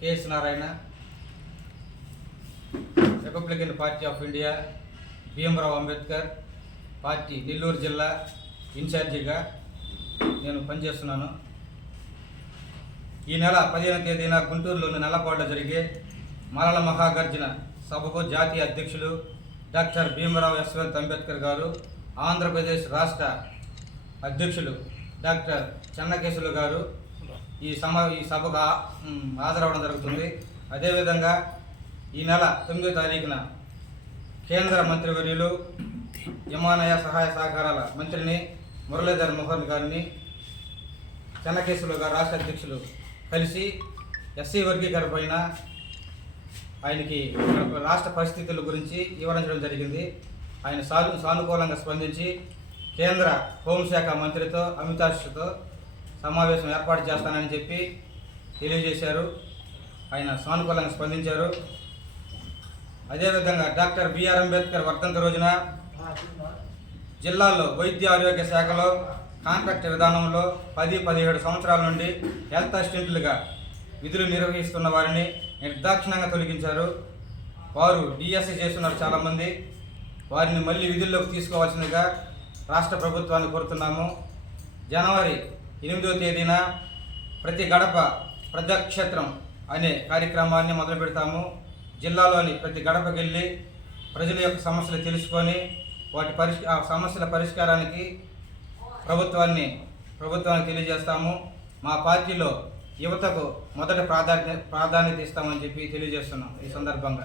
K S Narayana, Republican Party of India, Bhimrao Ambedkar party Nellore జిల్లా ఇన్ఛార్జిగా నేను పనిచేస్తున్నాను. ఈ నెల 15వ తేదీన గుంటూరులోని నల్లపాడులో జరిగే మరల మహాగర్జన సభకు జాతీయ అధ్యక్షులు డాక్టర్ భీమరావు యశ్వంత్ అంబేద్కర్ గారు, ఆంధ్రప్రదేశ్ రాష్ట్ర అధ్యక్షులు డాక్టర్ చెన్నకేశవులు గారు ఈ సభకు హాజరవడం జరుగుతుంది. అదేవిధంగా ఈ నెల 9వ తారీఖున కేంద్ర మంత్రివర్యులు విమానయ సహాయ సహకారాల మంత్రిని మురళీధర్ మోహన్ గారిని చెన్నకేశవులు గారు రాష్ట్ర అధ్యక్షులు కలిసి ఎస్సీ వర్గీకరణ పైన ఆయనకి రాష్ట్ర పరిస్థితుల గురించి వివరించడం జరిగింది. ఆయన సానుకూలంగా స్పందించి కేంద్ర హోంశాఖ మంత్రితో అమితాష్తో సమావేశం ఏర్పాటు చేస్తానని చెప్పి తెలియజేశారు. ఆయన సానుకూలంగా స్పందించారు. అదేవిధంగా డాక్టర్ బిఆర్ అంబేద్కర్ వర్ధంతి రోజున జిల్లాలో వైద్య ఆరోగ్య శాఖలో కాంట్రాక్ట్ విధానంలో 10-17 సంవత్సరాల నుండి హెల్త్ అసిస్టెంట్లుగా విధులు నిర్వహిస్తున్న వారిని నిర్దాక్షిణ్యంగా తొలగించారు. వారు డిఎస్సి చేస్తున్నారు చాలామంది. వారిని మళ్ళీ విధుల్లోకి తీసుకోవాల్సిందిగా రాష్ట్ర ప్రభుత్వాన్ని కోరుతున్నాము. జనవరి 8వ తేదీన ప్రతి గడప ప్రజాక్షేత్రం అనే కార్యక్రమాన్ని మొదలు పెడతాము. జిల్లాలోని ప్రతి గడపకి వెళ్ళి ప్రజల యొక్క సమస్యలు తెలుసుకొని వాటి సమస్యల పరిష్కారానికి ప్రభుత్వానికి తెలియజేస్తాము. మా పార్టీలో యువతకు మొదట ప్రాధాన్యత ఇస్తామని చెప్పి తెలియజేస్తున్నాం ఈ సందర్భంగా.